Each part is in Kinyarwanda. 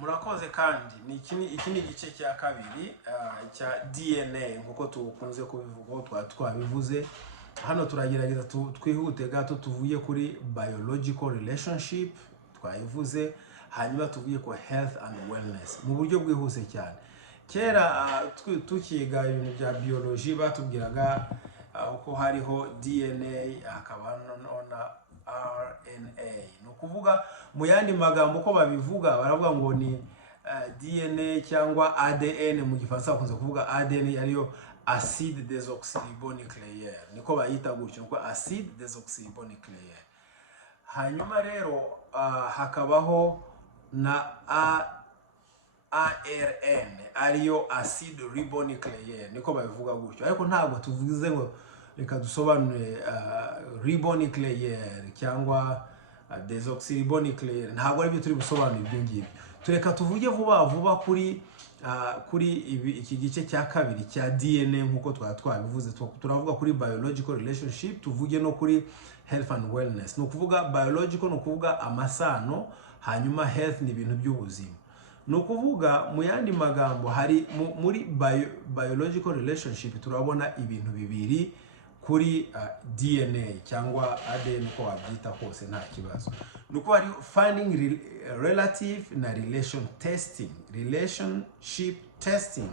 murakoze kandi iki ni igice cya kabiri cya DNA nkuko tukunze kubivuga twabivuze. Hano turagerageza twihute gato tuvuye kuri biological relationship twayivuze, hanyuma tuvuye ku health and wellness mu buryo bwihuse cyane. Kera tukiga ibintu bya biology batubwiraga uko hariho DNA hakaba na RNA. No kuvuga mu yandi magambo uko babivuga baravuga ngo ni DNA cyangwa ADN mu gifaransa bakunze kuvuga ADN ariyo acide desoxyribonucléaire, niko bayita gutyo ko acide desoxyribonucléaire. Hanyuma rero hakabaho na ARN ariyo acide ribonucléaire, niko babivuga gutyo. Ariko ntabwo tuvuze ngo reka dusobanure ribonucléaire cyangwa desoxyribonucléaire, ntabwo ari byo turi gusobanura ibyo ngibyo. Tureka tuvuge vuba kuri iki gice cya kabiri cya DNA nkuko twabivuze. Turavuga kuri biological relationship, tuvuge no kuri health and wellness. No kuvuga biological no kuvuga amasano, hanyuma health ni ibintu by'ubuzima. No kuvuga mu yandi magambo hari muri biological relationship turabona ibintu bibiri kuri DNA cyangwa ADN ko wabyita kose nta kibazo. Nuko ari finding relative na relationship testing.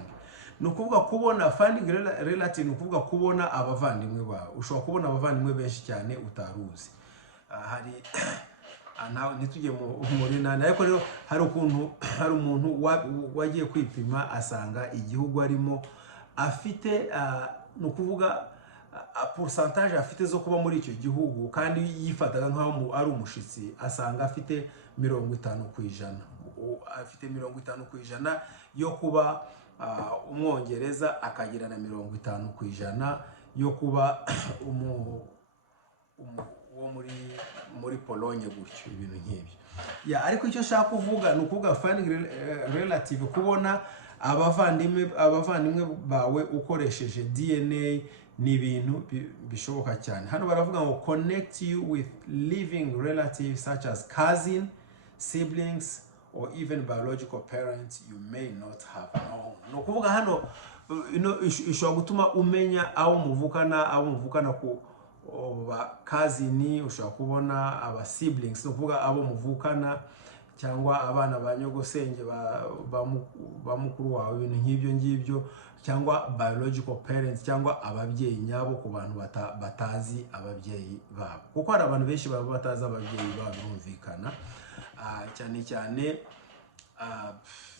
Nukuvuga kubona finding relative, nukuvuga kubona abavandimwe bawe. Ushobora kubona abavandimwe benshi cyane utaruzi. Hari nitujye muri nane, ariko rero hari umuntu wagiye kwipima asanga igihugu arimo afite nukuvuga pourcentage afite zo kuba muri icyo gihugu, kandi yifataga nkaho ari umushitsi, asanga afite 50%. Afite 50% yo kuba umwongereza, akagira na 50% yo kuba wo muri Pologne gutyo, ibintu nk'ibyo. Ariko icyo shaka kuvuga nukuvuga finding relative, kubona abavandimwe bawe ukoresheje DNA ni ibintu bishoboka cyane. Hano baravuga ngo connect you with living relatives such as cousin, siblings or even biological parents you may not have known. No kuvuga hano ishobora gutuma umenya abo muvukana ku ba cousin, ushobora kubona aba siblings, no kuvuga abo muvukana cyangwa abana ba nyogosenge ba mukuru wawe, ibintu nk'ibyo ngibyo, cyangwa biological parents cyangwa ababyeyi nyabo ku bantu batazi ababyeyi babo, kuko hari abantu benshi baba batazi ababyeyi babo bumvikana. Cyane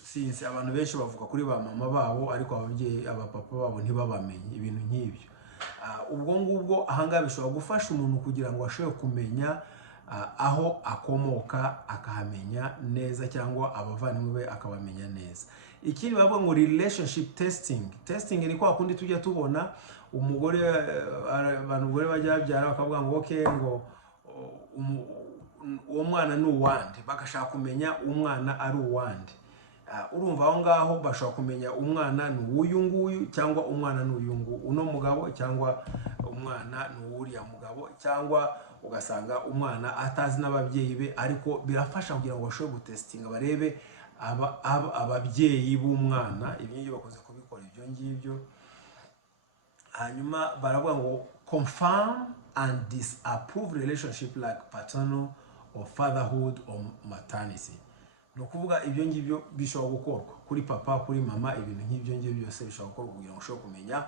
sinzi abantu benshi bavuga kuri ba mama babo, ariko ababyeyi abapapa babo ntibabamenye, ibintu nk'ibyo. Ubwo ngubwo ahanga bishobora gufasha umuntu kugira ngo ashobore kumenya aho akomoka, akahamenya neza, cyangwa abavandimwe be akabamenya neza. Ikindi bavuga ngo relationship testing ni kwa kundi tujya tubona umugore, abantu bajya babyara bakavuga ngo okay, ngo uwo mwana ni uwande, bagashaka kumenya umwana ari uwande. Urumva aho ngaho bashobora kumenya umwana ni uyu nguyu, cyangwa umwana ni uyu nguyu, uno mugabo, cyangwa umwana ni uriya mugabo, cyangwa ugasanga umwana atazi n'ababyeyi be. Ariko birafasha kugira ngo bashobore gutestinga barebe ababyeyi b'umwana. Ibyo bakoze kubikora ibyo ngibyo. Hanyuma baravuga ngo confirm and disapprove relationship like paternal or fatherhood or maternity. No kuvuga ibyo ngibyo bishobora gukorwa kuri papa, kuri mama, ibintu nk'ibyo ngibyo byose bishobora gukorwa kugira ngo ushobore kumenya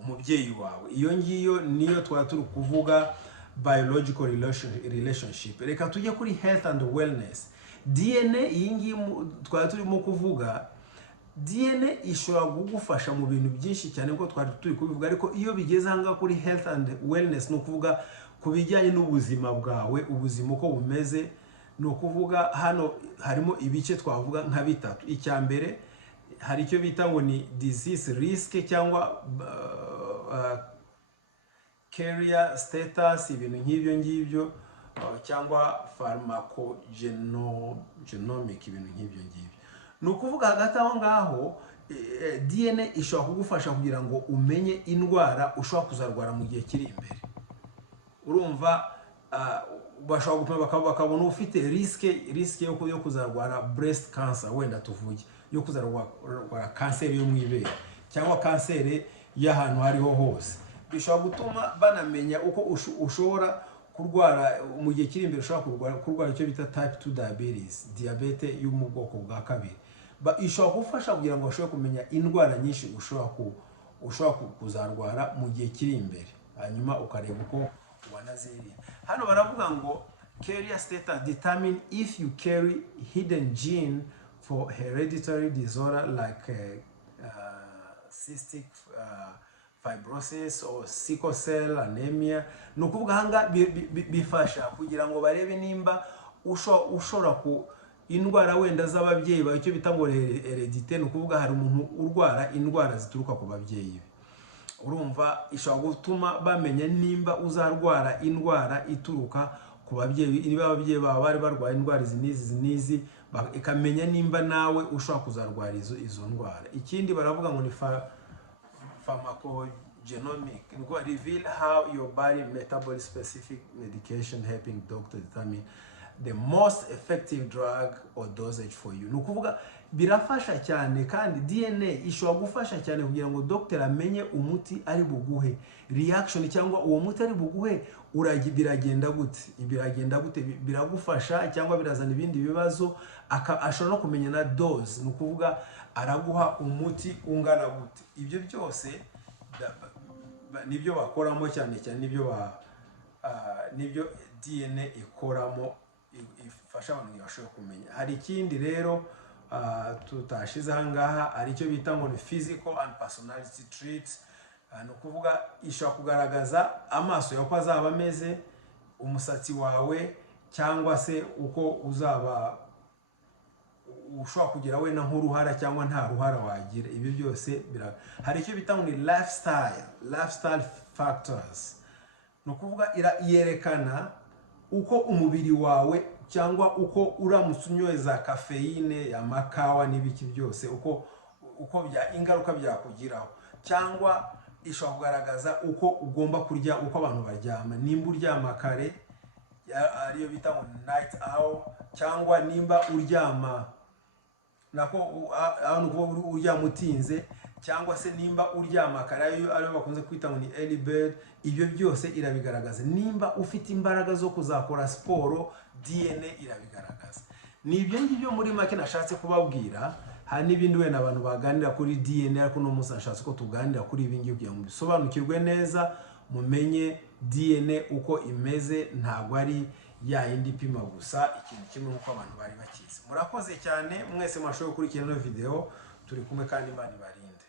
umubyeyi wawe. Iyo ngiyo niyo turi kuvuga biological relationship. Reka tujye kuri health and wellness. DNA iyi ngiyi turimo kuvuga, DNA ishobora kugufasha mu bintu byinshi cyane ko turi kubivuga, ariko iyo bigeze hanga kuri health and wellness, no kuvuga ku bijyanye n'ubuzima bwawe, ubuzima uko bumeze. No kuvuga hano harimo ibice twavuga nka bitatu. Icya mbere hari icyo bita ngo ni disease risk cyangwa carrier status, ibintu nk'ibyo ngibyo, cyangwa pharmacogenomic, ibintu nk'ibyo ngibyo. No kuvuga hagati aho ngaho DNA ishobora kugufasha kugira ngo umenye indwara ushobora kuzarwara mu gihe kiri imbere. Urumva bashobora gupima bakabona ufite risk yo kuzarwara breast cancer, wenda tuvuge yo kuzarwara kanseri yo mwibere cyangwa kanseri y'ahantu hariho hose. Bishobora gutuma banamenya uko ushobora kurwara mu gihe kiri imbere, ushobora kurwara icyo bita type 2 diabetes, diabete yo mu bwoko bwa kabiri. Ishobora gufasha kugira ngo bashobore kumenya indwara nyinshi ushobora kuzarwara mu gihe kiri imbere, hanyuma ukareba uko wanaziriye. Hano baravuga ngo carrier status determine if you carry hidden gene for hereditary disorder like cystic fibrosis or sickle cell anemia. Nukuvuga hanga bifasha kugira ngo barebe nimba ushobora ku indwara wenda z'ababyeyi ba icyo bita ngo heredité. Nukuvuga hari umuntu urwara indwara zituruka ku babyeyi. Urumva ishobora gutuma bamenya nimba uzarwara indwara ituruka ku babyeyi, niba ababyeyi baba bari barwaye indwara izi ikamenya nimba nawe ushobora kuzarwara izo ndwara. Ikindi baravuga ngo ni pharmacogenomic, reveal how your body metabolic specific medication helping doctor determine the most effective drug or dosage for you. Nukuvuga birafasha cyane, kandi DNA ishobora gufasha cyane kugira ngo doctor amenye umuti ari buguhe reaction, cyangwa uwo muti ari buguhe biragenda gute, biragufasha cyangwa birazana ibindi bibazo. Ashobora no kumenya na dose, nukuvuga araguha umuti ungana gute. Ibyo byose nibyo bakoramo cyane nibyo DNA ikoramo, ifasha abantu bashobora kumenya. Hari ikindi rero tutashize ahangaha, ari cyo bita ngo ni physical and personality traits. Nukuvuga ishobora kugaragaza amaso yawe uko azaba ameze, umusatsi wawe, cyangwa se uko uzaba ushobora kugira wenda nk'uruhara cyangwa nta ruhara wagira. Ibi byose hari icyo bita ngo ni lifestyle factors. Nukuvuga yerekana uko umubiri wawe, cyangwa uko uramutse unyweza kafeine, amakawa n'ibiki byose, uko ingaruka byakugiraho. Cyangwa ishobora kugaragaza uko ugomba kurya, uko abantu baryama, nimba uryama kare ariyo bita ngo night owl, cyangwa nimba uryama uryama utinze, cyangwa se nimba uryama kare ariyo bakunze kwita ngo ni early bird. Ibyo byose irabigaragaza. Nimba ufite imbaraga zo kuzakora siporo, DNA irabigaragaza. Ni ibyo ngibyo muri make nashatse kubabwira. Hari n'ibindi wenda abantu baganira kuri DNA, ariko no munsi nashatse ko tuganira kuri ibi ngibi kugira ngo bisobanukirwe neza, mumenye DNA uko imeze, ntabwo ari ya yindi pima gusa ikintu kimwe nk'uko abantu bari bakizi. Murakoze cyane mwese mwashoboye gukurikirana video, turi kumwe kandi Imana ibarinde.